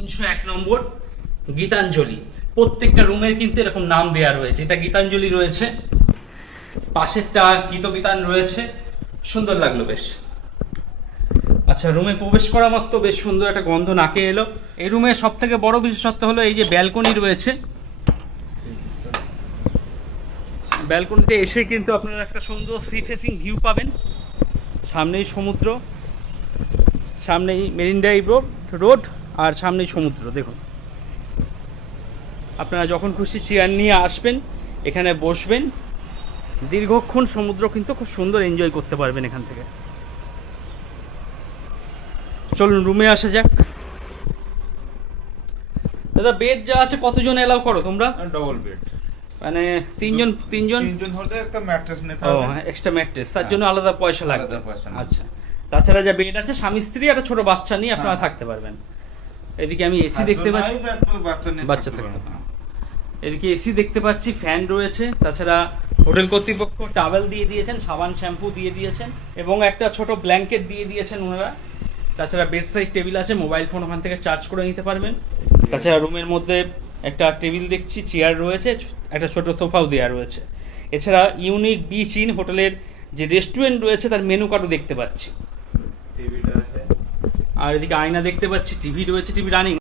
301 নম্বর গীতাঞ্জলি। প্রত্যেকটা রুমের কিন্তু এরকম নাম দেওয়া রয়েছে। এটা গীতাঞ্জলি রয়েছে, পাশেরটা গীতবিতান রয়েছে, সুন্দর লাগলো বেশ। আচ্ছা, রুমে প্রবেশ করা মাত্র বেশ সুন্দর একটা গন্ধ নাকে এলো। এই রুমে সব থেকে বড় বিশেষত্ব হলো এই যে ব্যালকনি রয়েছে। ব্যালকনিতে এসে কিন্তু আপনারা একটা সুন্দর সি ফেসিং ভিউ পাবেন। সামনেই সমুদ্র, সামনেই মেরিন ড্রাইভ রোড, আর সামনেই সমুদ্র। দেখুন, আপনারা যখন খুশি চেয়ার নিয়ে আসবেন, এখানে বসবেন, দীর্ঘক্ষণ সমুদ্র কিন্তু খুব সুন্দর এনজয় করতে পারবেন এখান থেকে। চলুন রুমে আসা যাক। দাদা, বেড যা আছে কতজন এলাও করো তোমরা? ডবল বেড, মানে তিনজন হলে একটা ম্যাট্রেস নিতে ও হবে। এক্সট্রা ম্যাট্রেস, তার জন্য আলাদা পয়সা লাগবে। আলাদা পয়সা লাগবে। আচ্ছা, তাছাড়া যা বেড আছে, স্বামী স্ত্রী একটা ছোট বাচ্চা নিয়ে আপনারা থাকতে পারবেন। এদিকে আমি এসি দেখতে পাচ্ছি, বাচ্চা থাকতে পারবে। এদিকে এসি দেখতে পাচ্ছি, ফ্যান রয়েছে। তাছাড়া হোটেল কর্তৃপক্ষ টাওয়েল দিয়ে দিয়েছেন, সাবান শ্যাম্পু দিয়ে দিয়েছেন, এবং একটা ছোট ব্ল্যাঙ্কেট দিয়ে দিয়েছেন ওনারা। তাছাড়া বেড সাইড টেবিল আছে, মোবাইল ফোন ওখান থেকে চার্জ করে নিতে পারবেন। তাছাড়া রুমের মধ্যে একটা টেবিল দেখছি, চেয়ার রয়েছে, একটা ছোট সোফাও দেওয়া রয়েছে। এছাড়া ইউনিক বিচ ইন হোটেলের যে রেস্টুরেন্ট রয়েছে তার মেনু কার্ডও দেখতে পাচ্ছি। আর এদিকে আয়না দেখতে পাচ্ছি, টিভি রয়েছে, টিভি রানিং।